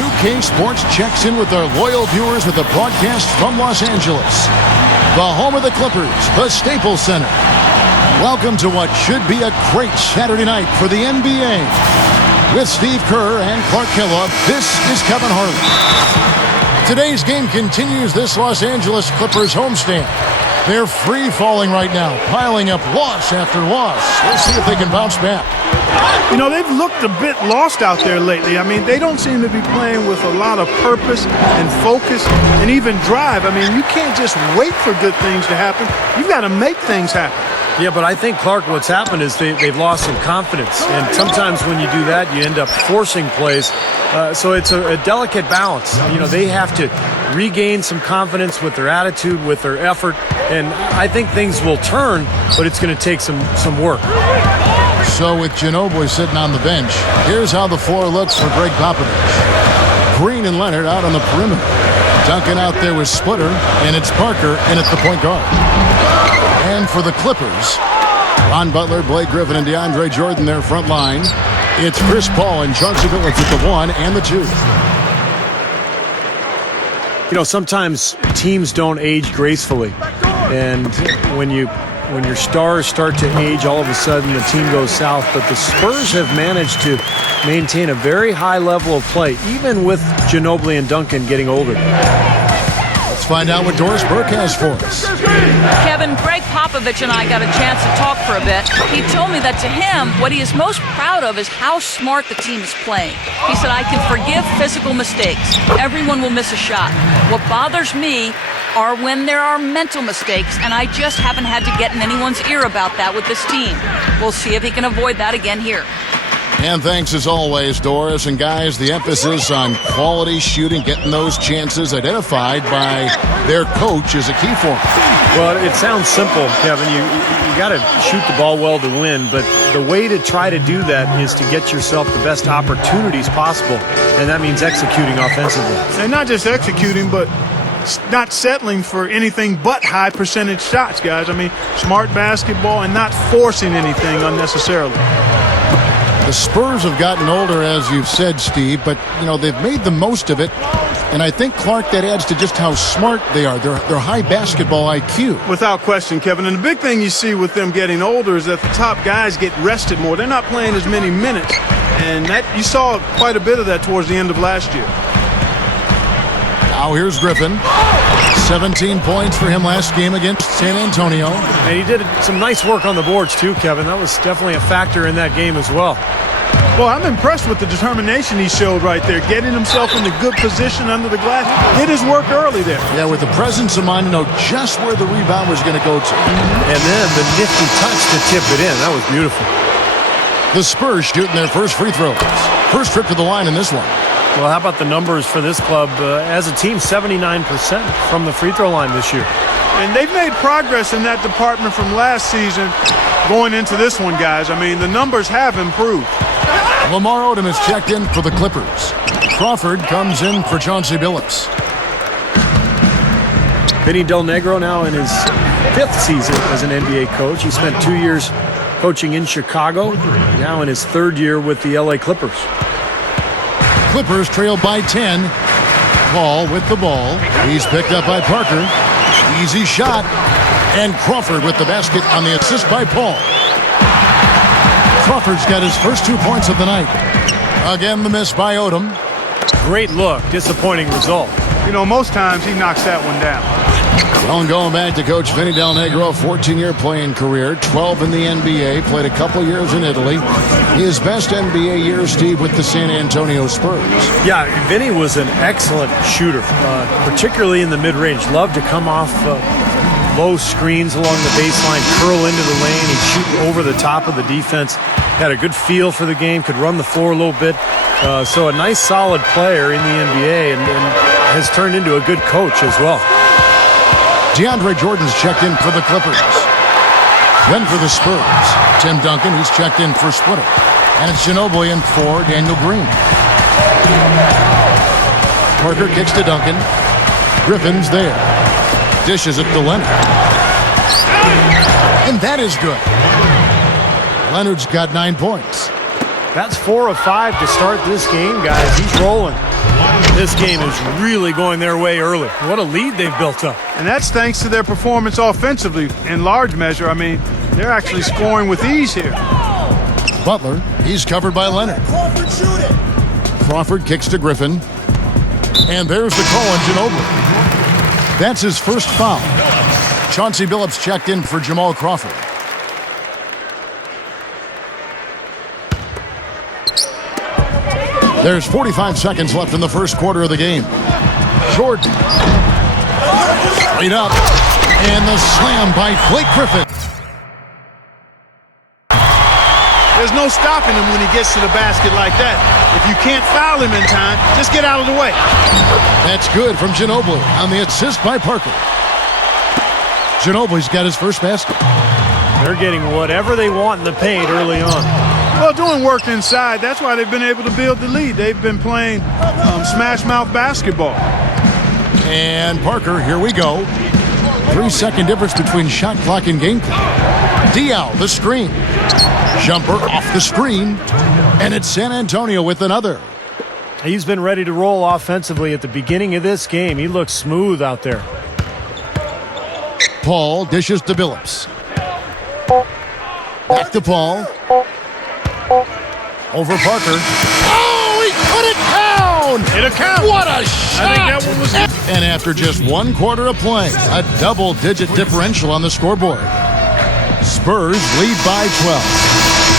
2K Sports checks in with our loyal viewers with a broadcast from Los Angeles, the home of the Clippers, the Staples Center. Welcome to what should be a great Saturday night for the NBA. With Steve Kerr and Clark Kellogg, this is Kevin Harlan. Today's game continues this Los Angeles Clippers homestand. They're free-falling right now, piling up loss after loss. We'll see if they can bounce back. You know, they've looked a bit lost out there lately. I mean, they don't seem to be playing with a lot of purpose and focus and even drive. I mean, you can't just wait for good things to happen. You've got to make things happen. Yeah, but I think, Clark, what's happened is they've lost some confidence. And sometimes when you do that, you end up forcing plays. So it's a delicate balance. You know, they have to regain some confidence with their attitude, with their effort. And I think things will turn, but it's going to take some work. So with Ginobili sitting on the bench, here's how the floor looks for Greg Popovich. Green and Leonard out on the perimeter. Duncan out there with Splitter, and it's Parker in at the point guard. And for the Clippers, Ron Butler, Blake Griffin, and DeAndre Jordan, their front line. It's Chris Paul and Chauncey Billups at the 1 and the 2. You know, sometimes teams don't age gracefully. And when your stars start to age, all of a sudden the team goes south. But the Spurs have managed to maintain a very high level of play, even with Ginobili and Duncan getting older. Let's find out what Doris Burke has for us. Kevin, Greg Popovich and I got a chance to talk for a bit. He told me that to him, what he is most proud of is how smart the team is playing. He said, I can forgive physical mistakes. Everyone will miss a shot. What bothers me are when there are mental mistakes, and I just haven't had to get in anyone's ear about that with this team. We'll see if he can avoid that again here. And thanks as always, Doris. And guys, the emphasis on quality shooting, getting those chances identified by their coach is a key for them. Well, it sounds simple, Kevin. You got to shoot the ball well to win, but the way to try to do that is to get yourself the best opportunities possible, and that means executing offensively. And not just executing, but not settling for anything but high percentage shots, guys. I mean, smart basketball and not forcing anything unnecessarily. The Spurs have gotten older, as you've said, Steve, but, you know, they've made the most of it. And I think, Clark, that adds to just how smart they are. They're high basketball IQ. Without question, Kevin. And the big thing you see with them getting older is that the top guys get rested more. They're not playing as many minutes. And that you saw quite a bit of that towards the end of last year. Now here's Griffin. 17 points for him last game against San Antonio. And he did some nice work on the boards, too, Kevin. That was definitely a factor in that game as well. Well, I'm impressed with the determination he showed right there, getting himself in a good position under the glass. Did his work early there. Yeah, with the presence of mind to know just where the rebound was going to go to. And then the nifty touch to tip it in. That was beautiful. The Spurs shooting their first free throws. First trip to the line in this one. Well, how about the numbers for this club? As a team, 79% from the free throw line this year. And they've made progress in that department from last season going into this one, guys. I mean, the numbers have improved. Lamar Odom is checked in for the Clippers. Crawford comes in for Chauncey Billups. Vinny Del Negro now in his 5th season as an NBA coach. He spent 2 years coaching in Chicago, now in his 3rd year with the LA Clippers. Clippers trail by 10. Paul with the ball. He's picked up by Parker. Easy shot. And Crawford with the basket on the assist by Paul. Crawford's got his first 2 points of the night. Again, the miss by Odom. Great look. Disappointing result. You know, most times he knocks that one down. Well, going back to Coach Vinny Del Negro, 14-year playing career, 12 in the NBA, played a couple years in Italy. His best NBA year, Steve, with the San Antonio Spurs. Yeah, Vinny was an excellent shooter, particularly in the mid-range. Loved to come off low screens along the baseline, curl into the lane, he'd shoot over the top of the defense. Had a good feel for the game, could run the floor a little bit. So a nice, solid player in the NBA and has turned into a good coach as well. DeAndre Jordan's checked in for the Clippers. Then for the Spurs, Tim Duncan, he's checked in for Splitter. And it's Ginobili in for Daniel Green. Parker kicks to Duncan. Griffin's there. Dishes it to Leonard. And that is good. Leonard's got 9 points. That's 4 of 5 to start this game, guys. He's rolling. This game is really going their way early. What a lead they've built up. And that's thanks to their performance offensively in large measure. I mean, they're actually scoring with ease here. Butler, he's covered by Leonard. Crawford kicks to Griffin. And there's the call on Ginobili. That's his first foul. Chauncey Billups checked in for Jamal Crawford. There's 45 seconds left in the first quarter of the game. Jordan. Straight up. And the slam by Blake Griffin. There's no stopping him when he gets to the basket like that. If you can't foul him in time, just get out of the way. That's good from Ginobili on the assist by Parker. Ginobili's got his first basket. They're getting whatever they want in the paint early on. Well, doing work inside, that's why they've been able to build the lead. They've been playing smash mouth basketball. And Parker, here we go. 3-second difference between shot clock and game clock. Diaw, the screen. Jumper off the screen. And it's San Antonio with another. He's been ready to roll offensively at the beginning of this game. He looks smooth out there. Paul dishes to Billups. Back to Paul. Over Parker. Oh, he put it down! It'll count. What a shot! I think that one was. And after just one quarter of play, a double-digit differential on the scoreboard. Spurs lead by 12.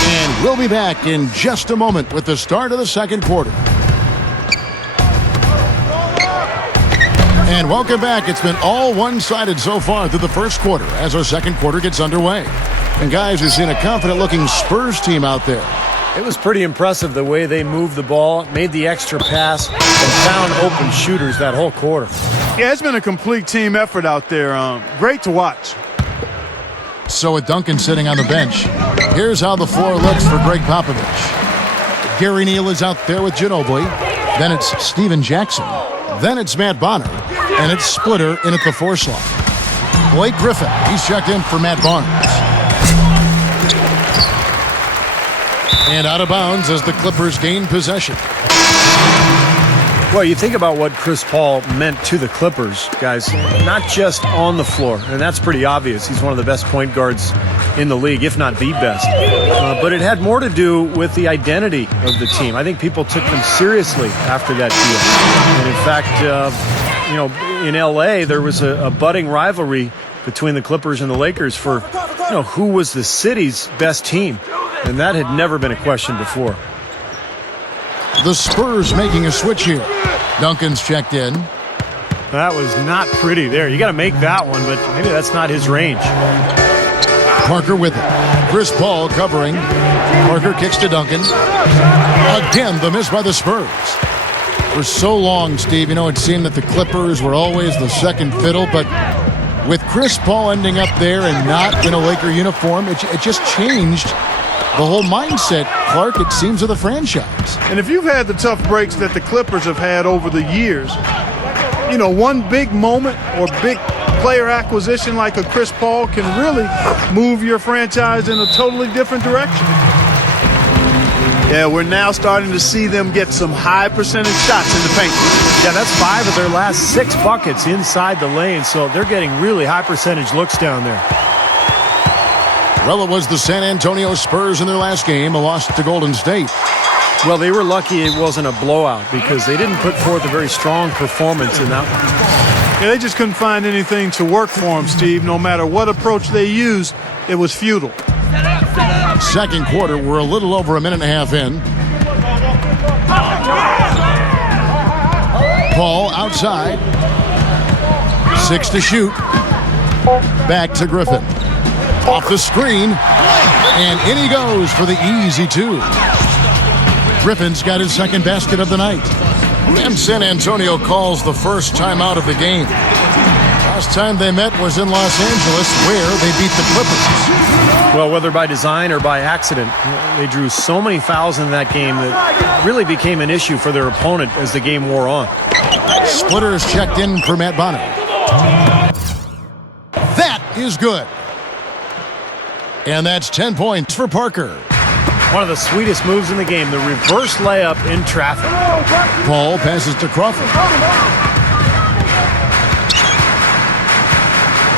And we'll be back in just a moment with the start of the second quarter. And welcome back. It's been all one-sided so far through the first quarter as our second quarter gets underway. And guys, we've seen a confident-looking Spurs team out there. It was pretty impressive the way they moved the ball, made the extra pass, and found open shooters that whole quarter. Yeah, it's been a complete team effort out there. Great to watch. So with Duncan sitting on the bench, here's how the floor looks for Greg Popovich. Gary Neal is out there with Ginobili. Then it's Steven Jackson. Then it's Matt Bonner. And it's Splitter in at the 4 slot. Blake Griffin, he's checked in for Matt Barnes. And out of bounds as the Clippers gain possession. Well, you think about what Chris Paul meant to the Clippers, guys, not just on the floor, and that's pretty obvious. He's one of the best point guards in the league, if not the best. But it had more to do with the identity of the team. I think people took them seriously after that deal. And in fact, in L.A., there was a budding rivalry between the Clippers and the Lakers for, who was the city's best team. And that had never been a question before. The Spurs making a switch here. Duncan's checked in. That was not pretty there. You got to make that one, but maybe that's not his range. Parker with it. Chris Paul covering. Parker kicks to Duncan. Again, the miss by the Spurs. For so long, Steve, it seemed that the Clippers were always the second fiddle, but with Chris Paul ending up there and not in a Laker uniform, it just changed the whole mindset, Clark, it seems, of the franchise. And if you've had the tough breaks that the Clippers have had over the years, one big moment or big player acquisition like a Chris Paul can really move your franchise in a totally different direction. Yeah, we're now starting to see them get some high percentage shots in the paint. Yeah, that's 5 of their last 6 buckets inside the lane, so they're getting really high percentage looks down there. Well, it was the San Antonio Spurs in their last game, a loss to Golden State. Well, they were lucky it wasn't a blowout because they didn't put forth a very strong performance in that one. Yeah, they just couldn't find anything to work for them, Steve. No matter what approach they used, it was futile. Second quarter, we're a little over a minute and a half in. Paul outside. 6 to shoot. Back to Griffin. Off the screen, and in he goes for the easy 2. Griffin's got his second basket of the night. And San Antonio calls the first timeout of the game. Last time they met was in Los Angeles, where they beat the Clippers. Well, whether by design or by accident, they drew so many fouls in that game that really became an issue for their opponent as the game wore on. Splitter's checked in for Matt Bonner. That is good. And that's 10 points for Parker. One of the sweetest moves in the game, the reverse layup in traffic. Paul passes to Crawford.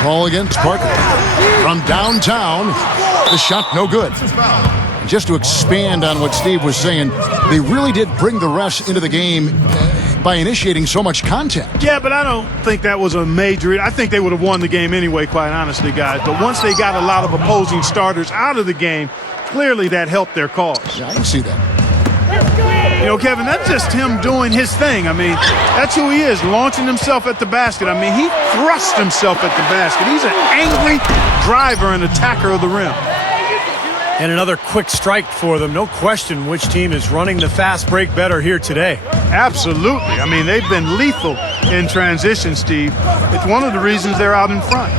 Paul against Parker. From downtown, the shot no good. Just to expand on what Steve was saying, they really did bring the refs into the game by initiating so much contact. Yeah, but I don't think that was a major. I think they would have won the game anyway, quite honestly, guys. But once they got a lot of opposing starters out of the game, clearly that helped their cause. Yeah, I can see that. You know, Kevin, that's just him doing his thing. I mean, that's who he is, launching himself at the basket. I mean, he thrust himself at the basket. He's an angry driver and attacker of the rim. And another quick strike for them. No question which team is running the fast break better here today. Absolutely. I mean, they've been lethal in transition, Steve. It's one of the reasons they're out in front.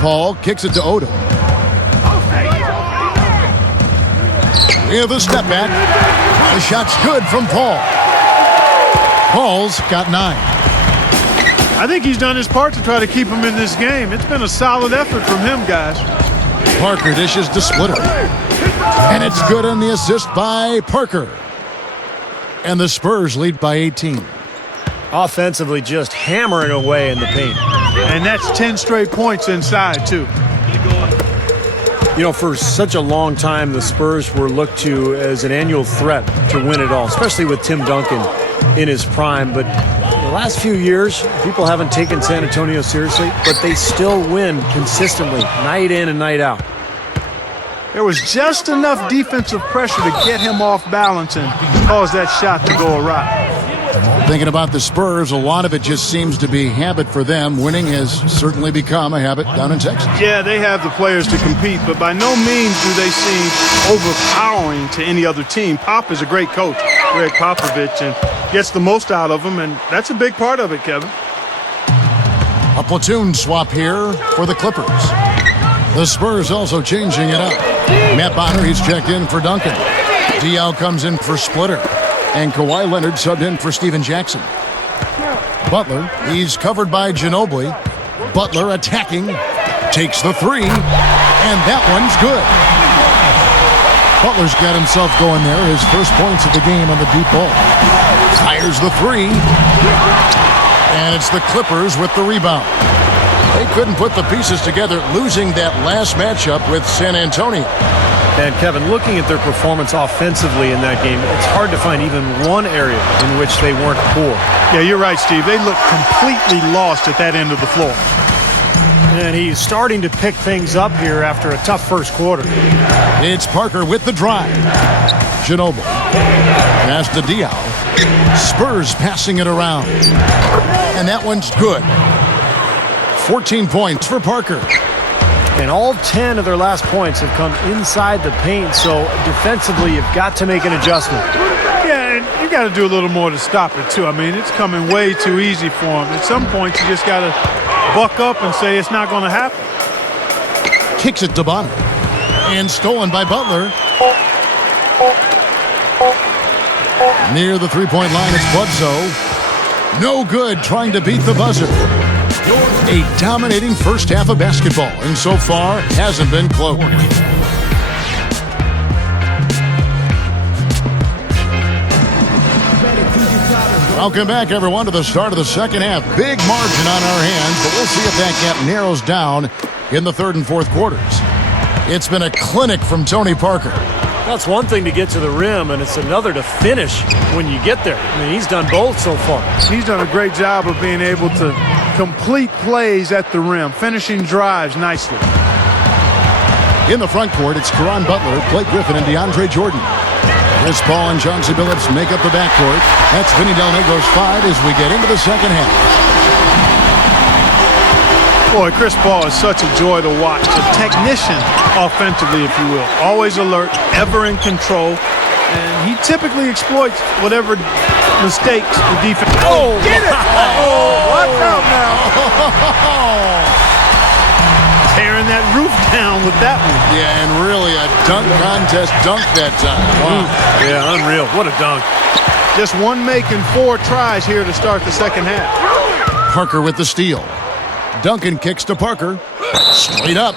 Paul kicks it to Odom. With a step back. The shot's good from Paul. Paul's got 9. I think he's done his part to try to keep him in this game. It's been a solid effort from him, guys. Parker dishes to Splitter. And it's good on the assist by Parker. And the Spurs lead by 18. Offensively, just hammering away in the paint. And that's 10 straight points inside, too. You know, for such a long time, the Spurs were looked to as an annual threat to win it all, especially with Tim Duncan in his prime. But the last few years, people haven't taken San Antonio seriously, but they still win consistently, night in and night out. There was just enough defensive pressure to get him off balance and cause that shot to go awry. Thinking about the Spurs, a lot of it just seems to be habit for them. Winning has certainly become a habit down in Texas. Yeah, they have the players to compete, but by no means do they seem overpowering to any other team. Pop is a great coach, Greg Popovich, and gets the most out of them, and that's a big part of it, Kevin. A platoon swap here for the Clippers. The Spurs also changing it up. Matt Bonner, he's checked in for Duncan. Diaw comes in for Splitter. And Kawhi Leonard subbed in for Steven Jackson. Butler, he's covered by Ginobili. Butler attacking, takes the 3, and that one's good. Butler's got himself going there, his first points of the game on the deep ball. Fires the 3, and it's the Clippers with the rebound. They couldn't put the pieces together, losing that last matchup with San Antonio. And Kevin, looking at their performance offensively in that game, it's hard to find even one area in which they weren't poor. Yeah, you're right, Steve. They look completely lost at that end of the floor. And he's starting to pick things up here after a tough first quarter. It's Parker with the drive. Ginobili. Pass to Diaw. Spurs passing it around. And that one's good. 14 points for Parker. And all 10 of their last points have come inside the paint, so defensively you've got to make an adjustment. Yeah, and you got to do a little more to stop it, too. I mean, it's coming way too easy for them. At some point, you just got to buck up and say it's not going to happen. Kicks it to Bonner. And stolen by Butler. Near the three-point line, it's Bledsoe. No good trying to beat the buzzer. A dominating first half of basketball, and so far hasn't been close. Welcome back, everyone, to the start of the second half. Big margin on our hands, but we'll see if that gap narrows down in the third and fourth quarters. It's been a clinic from Tony Parker. That's one thing to get to the rim, and it's another to finish when you get there. I mean, he's done both so far. He's done a great job of being able to complete plays at the rim, finishing drives nicely. In the front court, it's Caron Butler, Blake Griffin, and DeAndre Jordan. Chris Paul and Chauncey Billups make up the backcourt. That's Vinny Del Negro's 5 as we get into the second half. Boy, Chris Paul is such a joy to watch. A technician offensively, if you will. Always alert, ever in control. And he typically exploits whatever mistakes the defense. Oh, get it! Oh, watch out now. Tearing that roof down with that one. Yeah, and really a dunk contest dunk that time. Wow. Yeah, unreal. What a dunk. Just one make and 4 tries here to start the second half. Parker with the steal. Duncan kicks to Parker. Straight up.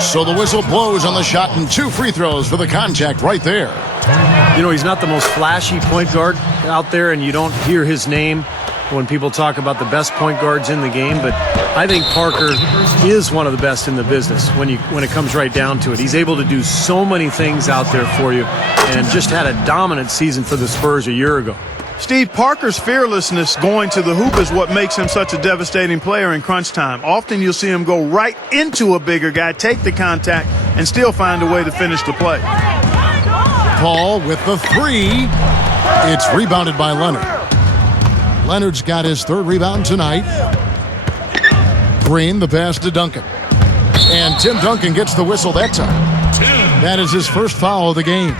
So the whistle blows on the shot and 2 free throws for the contact right there. You know, he's not the most flashy point guard out there, and you don't hear his name when people talk about the best point guards in the game, but I think Parker is one of the best in the business when it comes right down to it. He's able to do so many things out there for you and just had a dominant season for the Spurs a year ago. Steve, Parker's fearlessness going to the hoop is what makes him such a devastating player in crunch time. Often you'll see him go right into a bigger guy, take the contact, and still find a way to finish the play. Paul with the 3. It's rebounded by Leonard. Leonard's got his 3rd rebound tonight. Green, the pass to Duncan. And Tim Duncan gets the whistle that time. That is his 1st foul of the game.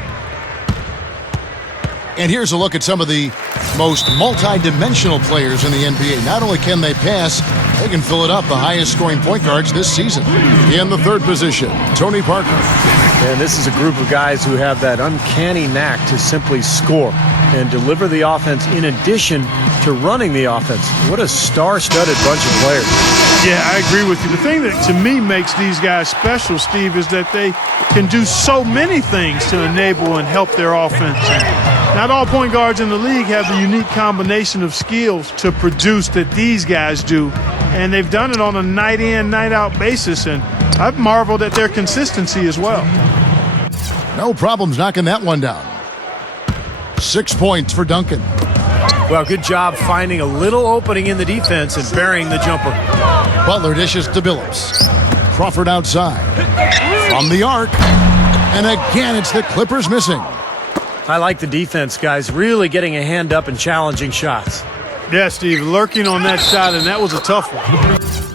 And here's a look at some of the most multi-dimensional players in the NBA. Not only can they pass, they can fill it up. The highest scoring point guards this season. In the 3rd position, Tony Parker. And this is a group of guys who have that uncanny knack to simply score and deliver the offense in addition to running the offense. What a star-studded bunch of players. Yeah, I agree with you. The thing that to me makes these guys special, Steve, is that they can do so many things to enable and help their offense. Not all point guards in the league have the unique combination of skills to produce that these guys do, and they've done it on a night-in, night-out basis, and I've marveled at their consistency as well. No problems knocking that one down. 6 points for Duncan. Well, good job finding a little opening in the defense and burying the jumper. Butler dishes to Billups. Crawford outside. From the arc. And again, it's the Clippers missing. I like the defense, guys, really getting a hand up and challenging shots. Yeah, Steve, lurking on that shot, and that was a tough one.